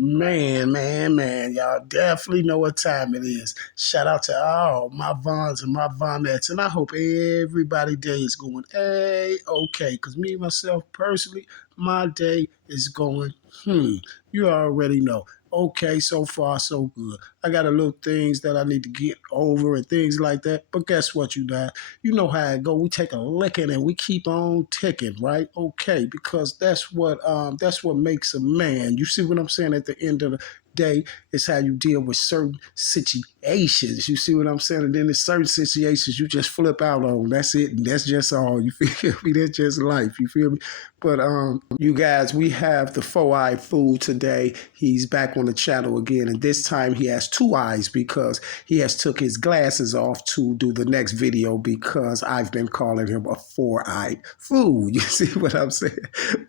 Man, y'all definitely know what time it is. Shout out to all my Vons and my Vonettes, and I hope everybody day is going okay. Because me, myself, personally, my day is going, you already know. Okay, so far, so good. I got a little things that I need to get over and things like that. But guess what, you guys? You know how it go. We take a licking and we keep on ticking, right? Okay, because that's what makes a man. You see what I'm saying? At the end of the day, it's how you deal with certain situations. You see what I'm saying? And then there's certain situations you just flip out on. That's it. And that's just all. You feel me? That's just life. You feel me? But you guys, we have the four-eyed fool today. He's back on the channel again, and this time he has two eyes because he has took his glasses off to do the next video because I've been calling him a four-eyed fool. You see what I'm saying?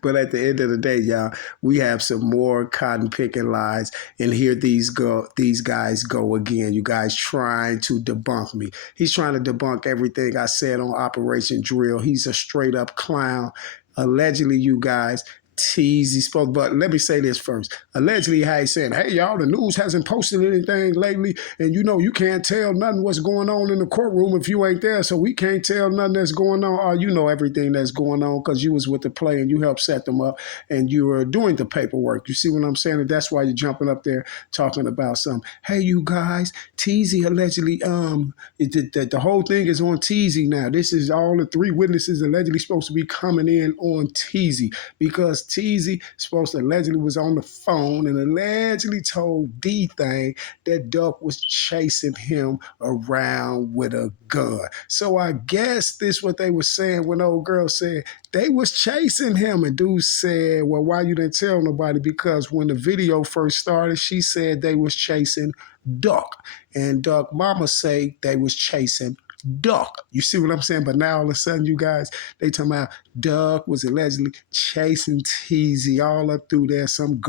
But at the end of the day, y'all, we have some more cotton picking lies, and here these guys go again. You guys trying to debunk me. He's trying to debunk everything I said on Operation Drill. He's a straight up clown. Allegedly, you guys, Teezy spoke, but let me say this first. Allegedly, how he said, hey, y'all, the news hasn't posted anything lately, and you can't tell nothing what's going on in the courtroom if you ain't there, so we can't tell nothing that's going on. Oh, you know everything that's going on because you was with the play and you helped set them up and you were doing the paperwork. You see what I'm saying? And that's why you're jumping up there talking about something. Hey, you guys, Teezy allegedly, the whole thing is on Teezy now. This is all the three witnesses allegedly supposed to be coming in on Teezy because Teezy supposed to allegedly was on the phone and allegedly told D-Thing that Duck was chasing him around with a gun. So I guess this what they were saying when old girl said they was chasing him, and dude said, well, why you didn't tell nobody? Because when the video first started, she said they was chasing Duck, and Duck mama say they was chasing Duck. You see what I'm saying? But now all of a sudden, you guys, they talking about Duck was allegedly chasing Teezy all up through there. Some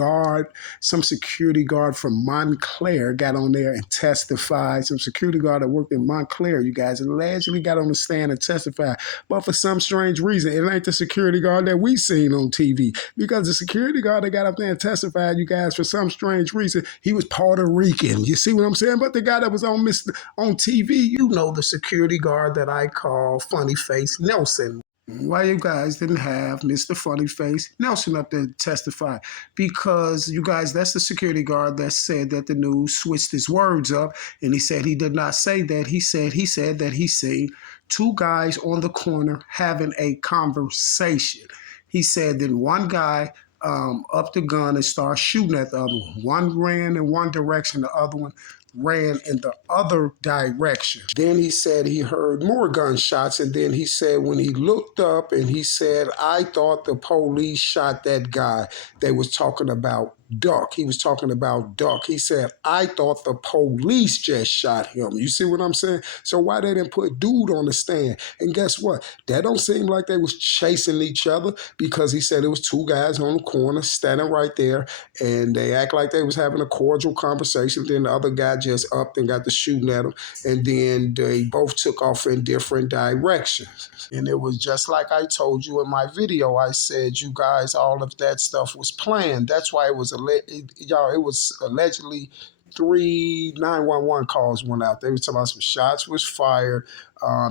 security guard from Montclair got on there and testified. Some security guard that worked in Montclair, you guys, allegedly got on the stand and testified. But for some strange reason, it ain't the security guard that we seen on TV. Because the security guard that got up there and testified, you guys, for some strange reason, he was Puerto Rican. You see what I'm saying? But the guy that was on TV, you know, the security guard that I call Funny Face Nelson. Why you guys didn't have Mr. Funny Face Nelson up there to testify? Because you guys, that's the security guard that said that the news switched his words up, and he said he did not say that. He said that he seen two guys on the corner having a conversation. He said that one guy up the gun and started shooting at the other one. One ran in one direction, the other one ran in the other direction. Then he said he heard more gunshots, and then he said when he looked up and he said, I thought the police shot that guy. They was talking about Duck. He was talking about Duck. He said, I thought the police just shot him. You see what I'm saying? So why they didn't put dude on the stand? And guess what? That don't seem like they was chasing each other because he said it was two guys on the corner standing right there and they act like they was having a cordial conversation. Then the other guy just upped and got to shooting at him. And then they both took off in different directions. And it was just like I told you in my video. I said, you guys, all of that stuff was planned. That's why it was it was allegedly 3 911 calls went out. They were talking about some shots was fired.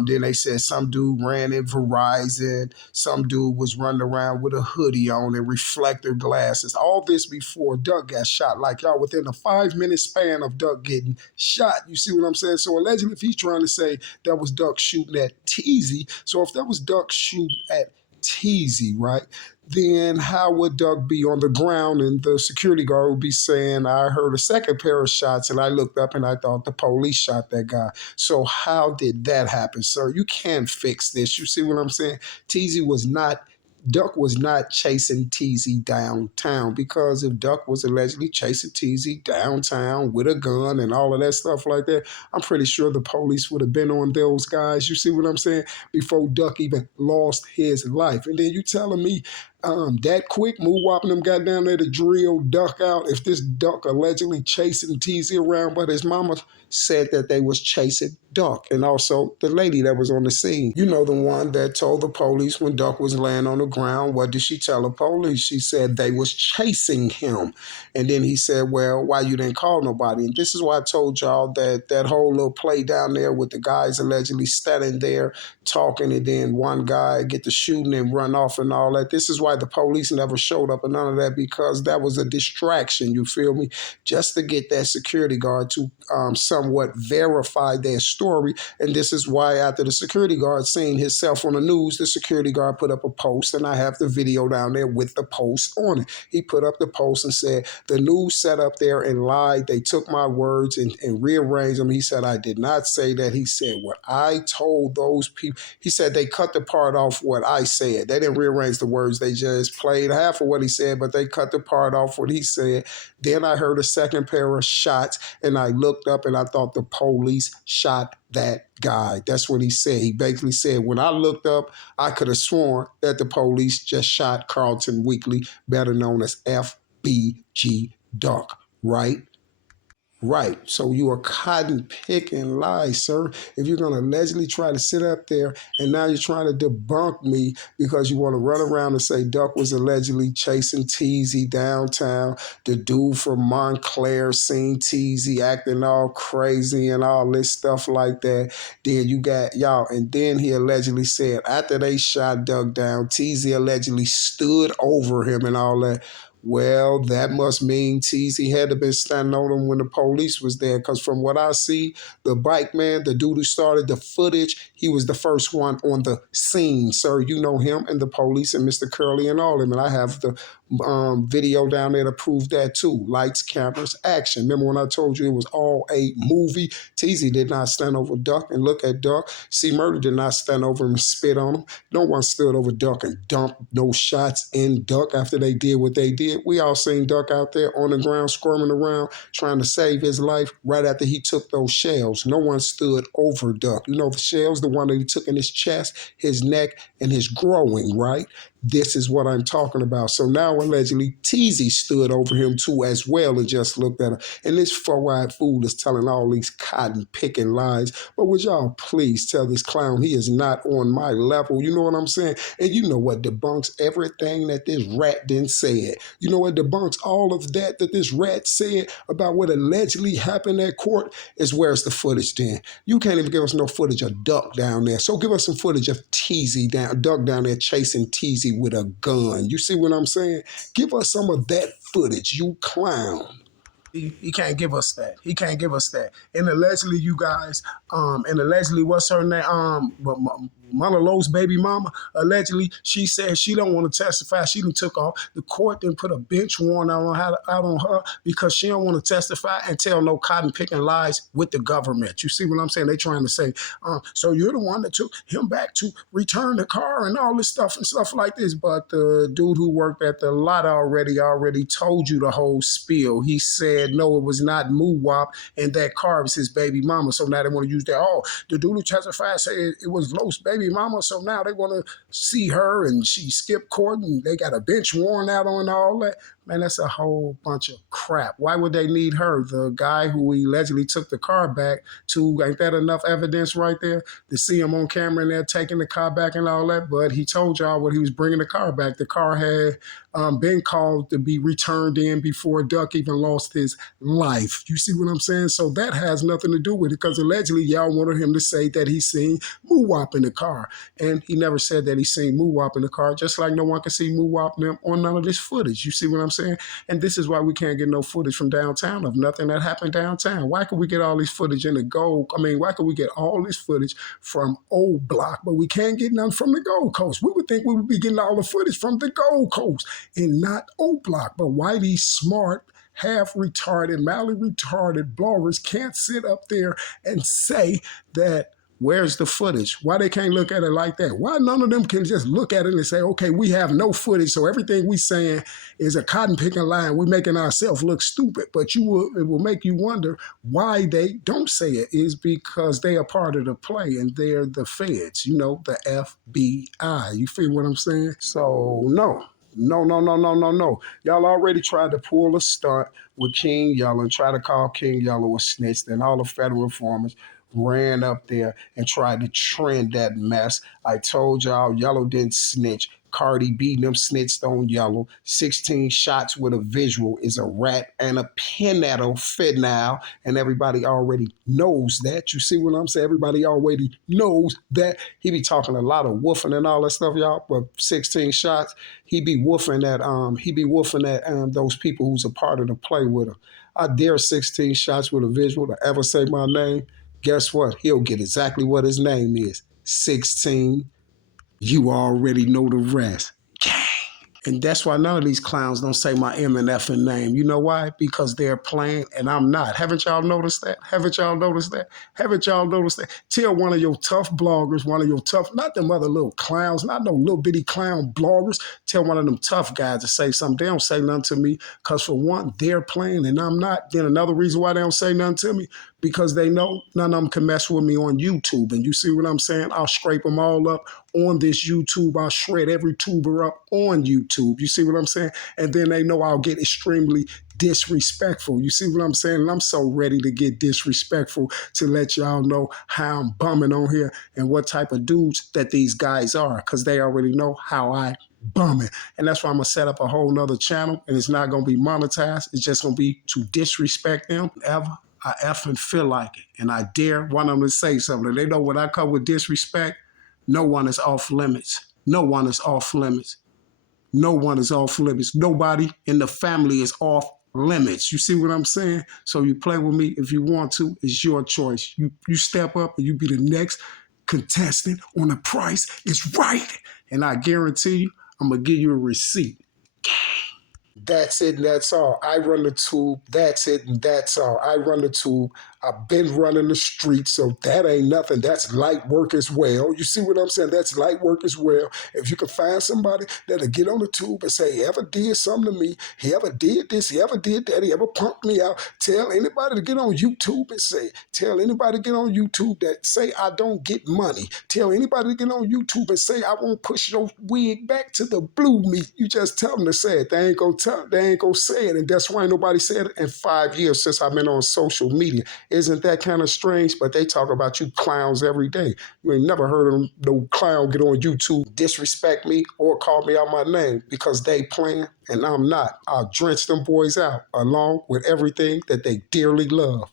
Then they said some dude ran in Verizon. Some dude was running around with a hoodie on and reflector glasses. All this before Duck got shot. Like, y'all, within a 5-minute span of Duck getting shot. You see what I'm saying? So allegedly, if he's trying to say that was Duck shooting at Teezy, so if that was Duck shooting at Teezy, right? Then how would Duck be on the ground and the security guard would be saying, I heard a second pair of shots and I looked up and I thought the police shot that guy. So how did that happen, sir? You can't fix this. You see what I'm saying? Duck was not chasing Teezy downtown, because if Duck was allegedly chasing Teezy downtown with a gun and all of that stuff like that, I'm pretty sure the police would have been on those guys. You see what I'm saying? Before Duck even lost his life. And then you telling me that quick, Moo Whopping them got down there to drill Duck out. If this Duck allegedly chasing Teezy around, but his mama said that they was chasing Duck, and also the lady that was on the scene. You know, the one that told the police when Duck was laying on the ground. What did she tell the police? She said they was chasing him, and then he said, "Well, why you didn't call nobody?" And this is why I told y'all that that whole little play down there with the guys allegedly standing there talking, and then one guy get the shooting and run off and all that. This is why the police never showed up and none of that, because that was a distraction, you feel me, just to get that security guard to somewhat verify their story. And this is why after the security guard seen himself on the news, the security guard put up a post, and I have the video down there with the post on it. He put up the post and said, the news sat up there and lied. They took my words and rearranged them. He said, I did not say that. He said, what I told those people, he said they cut the part off what I said. They didn't rearrange the words. They just played half of what he said, but they cut the part off what he said. Then I heard a second pair of shots, and I looked up and I thought the police shot that guy. That's what he said. He basically said, when I looked up, I could have sworn that the police just shot Carlton Weekly, better known as FBG Duck, right? Right. So you are cotton picking lies, sir. If you're going to allegedly try to sit up there and now you're trying to debunk me because you want to run around and say Duck was allegedly chasing Teezy downtown, the dude from Montclair seen Teezy acting all crazy and all this stuff like that. Then you got y'all, and then he allegedly said after they shot Duck down, Teezy allegedly stood over him and all that. Well, that must mean Teezy had to been standing on him when the police was there. Because from what I see, the bike man, the dude who started the footage, he was the first one on the scene. Sir, you know him and the police and Mr. Curley and all of them. And I have the video down there to prove that too. Lights, cameras, action. Remember when I told you it was all a movie? Teezy did not stand over Duck and look at Duck. C. Murder did not stand over him and spit on him. No one stood over Duck and dumped no shots in Duck after they did what they did. We all seen Duck out there on the ground squirming around trying to save his life right after he took those shells. No one stood over Duck. You know the shells, the one that he took in his chest, his neck, and his growing, right? This is what I'm talking about. So now allegedly Teezy stood over him too as well and just looked at him. And this four-eyed fool is telling all these cotton picking lies. But would y'all please tell this clown he is not on my level? You know what I'm saying? And you know what debunks everything that this rat then said. You know what debunks all of that this rat said about what allegedly happened at court is where's the footage then? You can't even give us no footage of Duck down there. So give us some footage of Duck down there chasing Teezy with a gun. You see what I'm saying? Give us some of that footage, you clown. He can't give us that. He can't give us that. And allegedly, you guys, and allegedly, what's her name? Monologue's baby mama. Allegedly, she said she don't want to testify. She done took off. The court then put a bench warrant out on her because she don't want to testify and tell no cotton picking lies with the government. You see what I'm saying? They trying to say, so you're the one that took him back to return the car and all this stuff and stuff like this. But the dude who worked at the lot already told you the whole spiel. He said no, it was not Moo Wop, and that car was his baby mama. So now they want to use that. Oh, the dude who testified said it was Los baby mama. So now they want to see her, and she skipped court, and they got a bench warrant out on all that. Man, that's a whole bunch of crap. Why would they need her? The guy who allegedly took the car back to, ain't that enough evidence right there to see him on camera and they're taking the car back and all that? But he told y'all when he was bringing the car back, the car had been called to be returned in before Duck even lost his life. You see what I'm saying? So that has nothing to do with it because allegedly y'all wanted him to say that he seen Moo Wop in the car. And he never said that he seen Moo Wop in the car, just like no one can see Moo Wop on none of this footage. You see what I'm saying? And this is why we can't get no footage from downtown of nothing that happened downtown. Why could we get all this footage in the Gold? I mean, why could we get all this footage from Old Block, but we can't get none from the Gold Coast? We would think we would be getting all the footage from the Gold Coast and not Old Block. But why these smart, half retarded, mildly retarded bloggers can't sit up there and say that where's the footage? Why they can't look at it like that? Why none of them can just look at it and say, okay, we have no footage, so everything we saying is a cotton picking lie. We're making ourselves look stupid. But it will make you wonder why they don't say it is because they are part of the play and they're the feds, the FBI. You feel what I'm saying? So no. No, no, no, no, no, no. Y'all already tried to pull a stunt with King Yellow and try to call King Yellow a snitch. Then all the federal informers ran up there and tried to trend that mess. I told y'all Yellow didn't snitch. Cardi B them snitched on Yellow. 16 shots with a visual is a rat and a pinnacle fit now. And everybody already knows that. You see what I'm saying? Everybody already knows that. He be talking a lot of woofing and all that stuff, y'all. But 16 shots, he be woofing at those people who's a part of the play with him. I dare 16 shots with a visual to ever say my name. Guess what? He'll get exactly what his name is. 16. You already know the rest. And that's why none of these clowns don't say my M and F and name. You know why? Because they're playing and I'm not. Haven't y'all noticed that? Haven't y'all noticed that? Haven't y'all noticed that? Tell one of your tough bloggers, one of your tough, not them other little clowns, not no little bitty clown bloggers. Tell one of them tough guys to say something. They don't say nothing to me because for one, they're playing and I'm not. Then another reason why they don't say nothing to me, because they know none of them can mess with me on YouTube. And you see what I'm saying? I'll scrape them all up on this YouTube. I'll shred every tuber up on YouTube. You see what I'm saying? And then they know I'll get extremely disrespectful. You see what I'm saying? And I'm so ready to get disrespectful to let y'all know how I'm bumming on here and what type of dudes that these guys are, because they already know how I bumming. And that's why I'm gonna set up a whole nother channel and it's not gonna be monetized. It's just gonna be to disrespect them ever. I effing feel like it. And I dare one of them to say something. They know when I come with disrespect, no one is off limits. No one is off limits. No one is off limits. Nobody in the family is off limits. You see what I'm saying? So you play with me if you want to. It's your choice. You step up and you be the next contestant on The Price is Right. And I guarantee you, I'm going to give you a receipt. That's it and that's all. I run the tube. That's it and that's all. I run the tube. I've been running the streets, so that ain't nothing. That's light work as well. You see what I'm saying? That's light work as well. If you can find somebody that'll get on the tube and say, he ever did something to me, he ever did this, he ever did that, he ever punked me out, tell anybody to get on YouTube and say, tell anybody to get on YouTube that say I don't get money. Tell anybody to get on YouTube and say I won't push your wig back to the blue meat. You just tell them to say it. They ain't gonna say it. And that's why nobody said it in 5 years since I've been on social media. Isn't that kind of strange? But they talk about you clowns every day. You ain't never heard of no clown get on YouTube, disrespect me, or call me out my name because they playing and I'm not. I'll drench them boys out along with everything that they dearly love.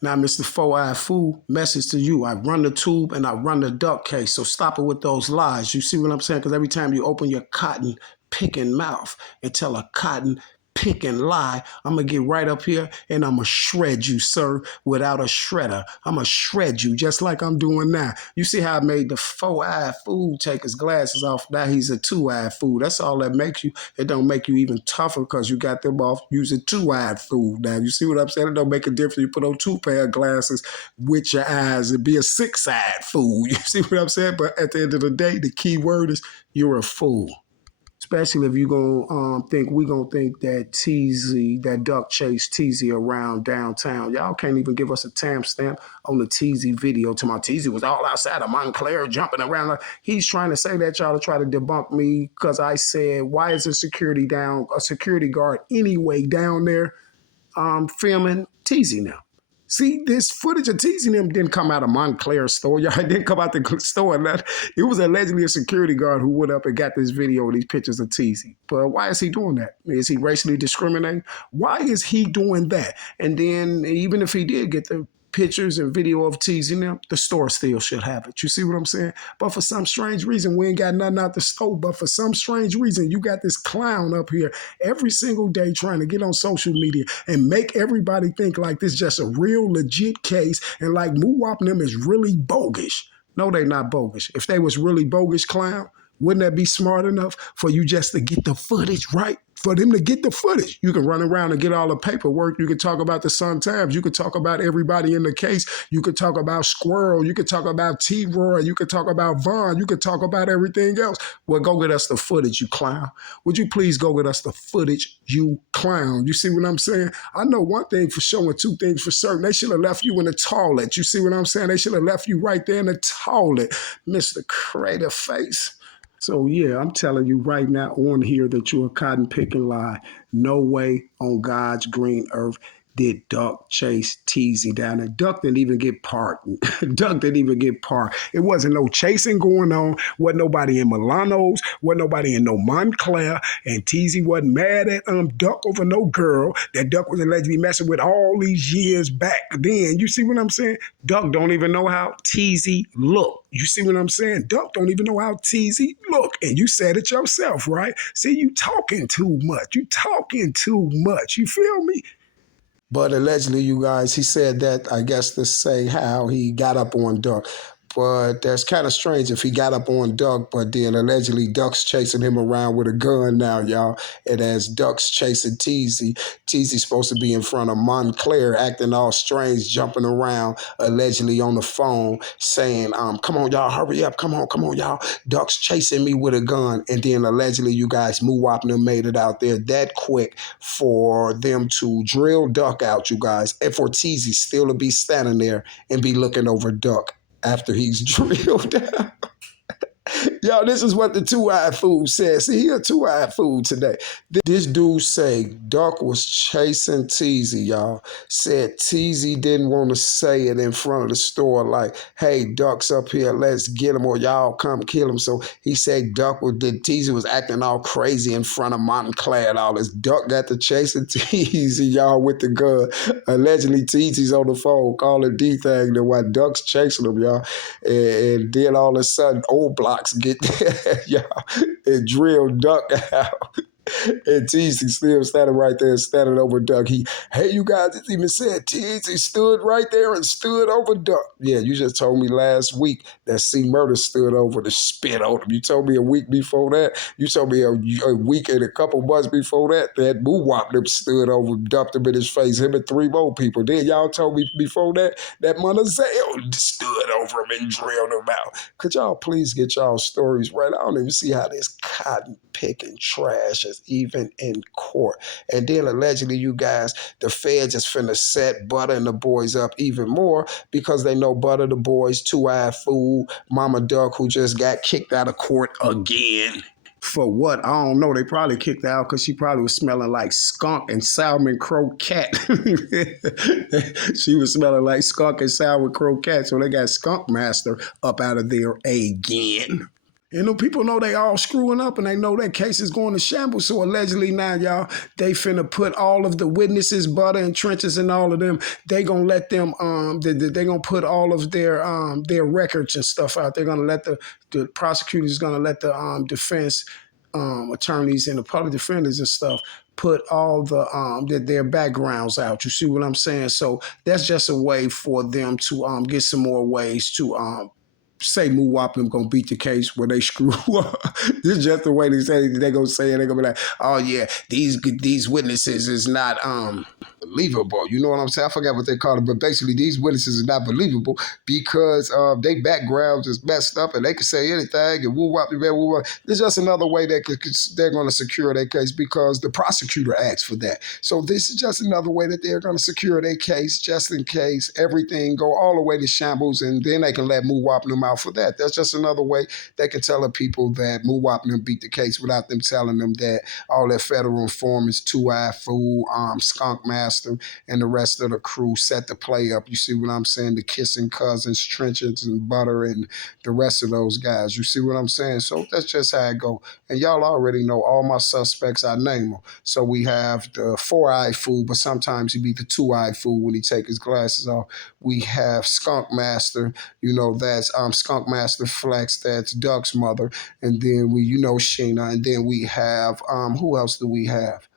Now, Mr. Four-Eyed Fool, message to you. I run the tube and I run the duck case, so stop it with those lies. You see what I'm saying? Because every time you open your cotton picking mouth and tell a cotton pick and lie, I'm going to get right up here and I'm going to shred you, sir, without a shredder. I'm going to shred you just like I'm doing now. You see how I made the four-eyed fool take his glasses off? Now he's a two-eyed fool. That's all that makes you. It don't make you even tougher because you got them off using two-eyed fool. Now, you see what I'm saying? It don't make a difference. You put on two pair of glasses with your eyes and be a six-eyed fool. You see what I'm saying? But at the end of the day, the key word is you're a fool. Especially if you gonna think that Teezy, that duck chased Teezy around downtown. Y'all can't even give us a timestamp on the Teezy video. To my Teezy was all outside of Montclair jumping around. He's trying to say that y'all to try to debunk me because I said, why is a security guard anyway down there filming Teezy now? See, this footage of teasing him didn't come out of Montclair store. Y'all, it didn't come out the store. It was allegedly a security guard who went up and got this video of these pictures of Teezy. But why is he doing that? Is he racially discriminating? Why is he doing that? And then even if he did get the pictures and video of teasing them, the store still should have it. You see what I'm saying? But for some strange reason, we ain't got nothing out the store. But for some strange reason, you got this clown up here every single day trying to get on social media and make everybody think like this is just a real legit case and like Muwap and them is really bogus. No, they not bogus. If they was really bogus, clown, wouldn't that be smart enough for you just to get the footage right? For them to get the footage. You can run around and get all the paperwork. You can talk about the Sun Times. You can talk about everybody in the case. You can talk about Squirrel. You can talk about T-Roy. You can talk about Vaughn. You can talk about everything else. Well, go get us the footage, you clown. Would you please go get us the footage, you clown? You see what I'm saying? I know one thing for sure and two things for certain. They should have left you in the toilet. You see what I'm saying? They should have left you right there in the toilet, Mr. Crater Face. So yeah, I'm telling you right now on here that you're a cotton picking lie. No way on God's green earth did Duck chase Teezy down there. Duck didn't even get parked. Duck didn't even get parked. It wasn't no chasing going on. Wasn't nobody in Milano's. Wasn't nobody in no Montclair. And Teezy wasn't mad at Duck over no girl that Duck was allegedly messing with all these years back then. You see what I'm saying? Duck don't even know how Teezy look. You see what I'm saying? Duck don't even know how Teezy look. And you said it yourself, right? See, you talking too much. You talking too much. You feel me? But allegedly, you guys, he said that, I guess, to say how he got up on Duck. But that's kind of strange if he got up on Duck, but then allegedly Duck's chasing him around with a gun now, y'all. And as Duck's chasing Teezy, Teezy's supposed to be in front of Montclair acting all strange, jumping around, allegedly on the phone, saying, come on, y'all, hurry up, come on, y'all. Duck's chasing me with a gun. And then allegedly, you guys, Muwapna made it out there that quick for them to drill Duck out, you guys, and for Teezy still to be standing there and be looking over Duck after he's drilled out. Yo, this is what the two-eyed fool said. See, he a two-eyed fool today. This dude say Duck was chasing Teezy, y'all. Said Teezy didn't want to say it in front of the store like, hey, Duck's up here, let's get him or y'all come kill him. So he said Teezy was acting all crazy in front of Montclair and all this. Duck got to chasing Teezy, y'all, with the gun. Allegedly, Teezy's on the phone calling D-Thang to why Duck's chasing him, y'all. And then all of a sudden, old blocks get there, y'all, and drill Duck out. And Teezy still standing right there, standing over Duck. Hey, you guys, it even said Teezy stood right there and stood over Duck. Yeah, you just told me last week that C Murder stood over to spit on him. You told me a week before that. You told me a week and a couple months before that Moo Wop them stood over, dumped him in his face, him and three more people. Then y'all told me before that Monazale stood over him and drilled him out. Could y'all please get y'all stories right? I don't even see how this cotton picking trash is even in court. And then allegedly, you guys, the feds is finna set Butter and the boys up even more because they know Butter, the boys, two-eyed fool, Mama Duck, who just got kicked out of court again. For what? I don't know. They probably kicked her out because she probably was smelling like skunk and salmon croquette. She was smelling like skunk and sour croquette. So they got Skunk Master up out of there again. And the people know they all screwing up and they know that case is going to shambles. So allegedly now, y'all, they finna put all of the witnesses, Butter and Trenches and all of them, they gonna let them they gonna put all of their records and stuff out. They're gonna let the prosecutors gonna let the defense attorneys and the public defenders and stuff put all their backgrounds out. You see what I'm saying? So that's just a way for them to get some more ways to say Moo Waplin gonna beat the case where they screw up. This is just the way they say they gonna say it. They gonna be like, oh yeah, these witnesses is not Believable. You know what I'm saying? I forgot what they call it, but basically these witnesses are not believable because their backgrounds is messed up and they can say anything and woo wop woo wop. There's just another way they're going to secure their case because the prosecutor asked for that. So this is just another way that they're going to secure their case just in case everything go all the way to shambles and then they can let Moo Wop them out for that. That's just another way they can tell the people that Moo Wop them beat the case without them telling them that all that federal informants, two-eye fool, skunk master, and the rest of the crew set the play up. You see what I'm saying? The Kissing Cousins, Trenches, and Butter, and the rest of those guys. You see what I'm saying? So that's just how it go. And y'all already know all my suspects. I name them. So we have the four-eye fool, but sometimes he be the two-eye fool when he take his glasses off. We have Skunk Master. You know that's Skunk Master Flex. That's Duck's mother. And then Sheena. And then we have who else do we have?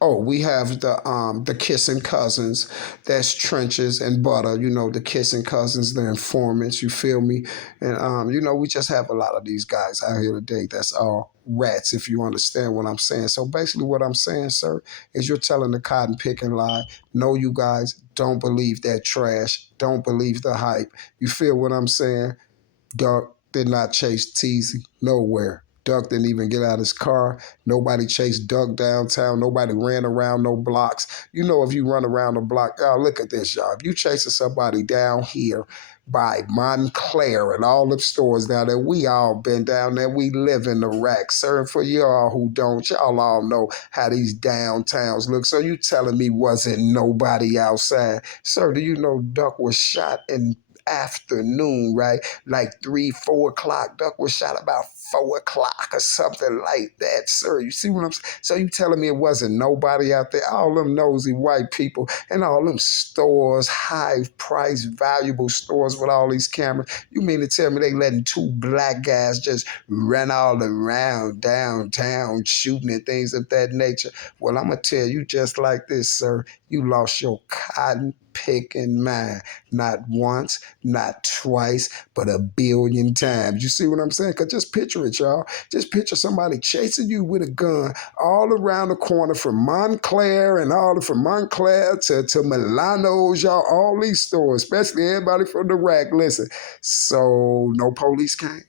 Oh, we have the Kissing Cousins. That's Trenches and Butter. The Kissing Cousins, the informants. You feel me? And we just have a lot of these guys out here today. That's all rats, if you understand what I'm saying. So basically, what I'm saying, sir, is you're telling the cotton picking lie. No, you guys don't believe that trash. Don't believe the hype. You feel what I'm saying? Duck did not chase Teezy nowhere. Duck didn't even get out of his car. Nobody chased Duck downtown. Nobody ran around no blocks. If you run around a block, y'all look at this, y'all. If you chasing somebody down here, by Montclair and all the stores down there. We all been down there. We live in the rack. Sir, for y'all who don't, y'all all know how these downtowns look. So you telling me wasn't nobody outside? Sir, do you know Duck was shot in afternoon, right? Like 3, 4 o'clock. Duck was shot about 4 o'clock or something like that, sir. You see what I'm saying? So you telling me it wasn't nobody out there? All them nosy white people and all them stores, high price, valuable stores with all these cameras. You mean to tell me they letting two black guys just run all around downtown shooting and things of that nature? Well, I'm gonna tell you just like this, sir. You lost your cotton picking mind. Not once, not twice, but a billion times. You see what I'm saying? Because just picture it, y'all. Just picture somebody chasing you with a gun all around the corner from Montclair and all from Montclair to Milano's, y'all, all these stores, especially everybody from the rack. Listen, so no police came.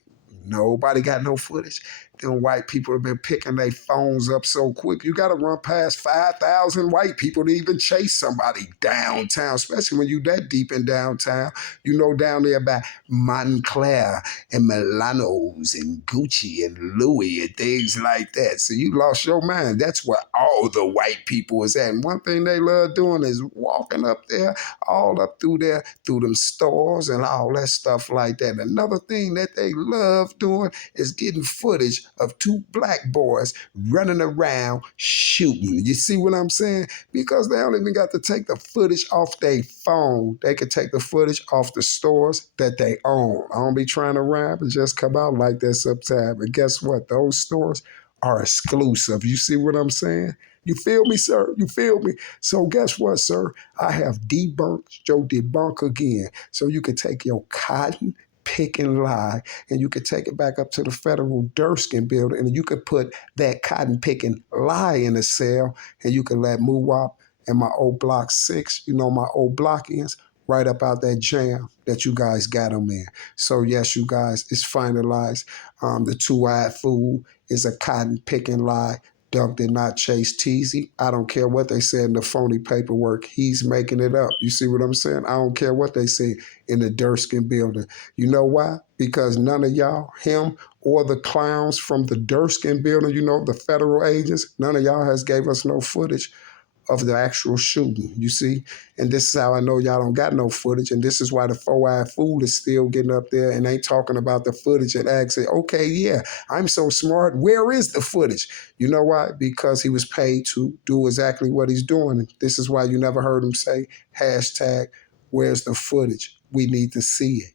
Nobody got no footage. Them white people have been picking their phones up so quick. You got to run past 5,000 white people to even chase somebody downtown, especially when you that deep in downtown. You know, down there by Montclair and Milano's and Gucci and Louis and things like that. So you lost your mind. That's where all the white people is at. And one thing they love doing is walking up there, all up through there, through them stores and all that stuff like that. Another thing that they love doing is getting footage of two black boys running around shooting. You see what I'm saying? Because they don't even got to take the footage off their phone. They can take the footage off the stores that they own. I don't be trying to rap and just come out like that sometimes. But guess what? Those stores are exclusive. You see what I'm saying? You feel me, sir? You feel me? So guess what, sir? I have debunked your debunk again. So you can take your cotton pick and lie, and you could take it back up to the federal Durskin building, and you could put that cotton picking lie in a cell, and you can let Muwop and my old block 6, you know, my old block ends, right up out that jam that you guys got them in. So yes, you guys, it's finalized. The two-eyed fool is a cotton picking lie. Duck did not chase Teezy. I don't care what they said in the phony paperwork. He's making it up. You see what I'm saying? I don't care what they say in the Durskin building. You know why? Because none of y'all, him or the clowns from the Durskin building, you know, the federal agents, none of y'all has gave us no footage of the actual shooting, you see? And this is how I know y'all don't got no footage. And this is why the four-eyed fool is still getting up there and ain't talking about the footage and asking, okay, yeah, I'm so smart. Where is the footage? You know why? Because he was paid to do exactly what he's doing. And this is why you never heard him say, hashtag, where's the footage? We need to see it.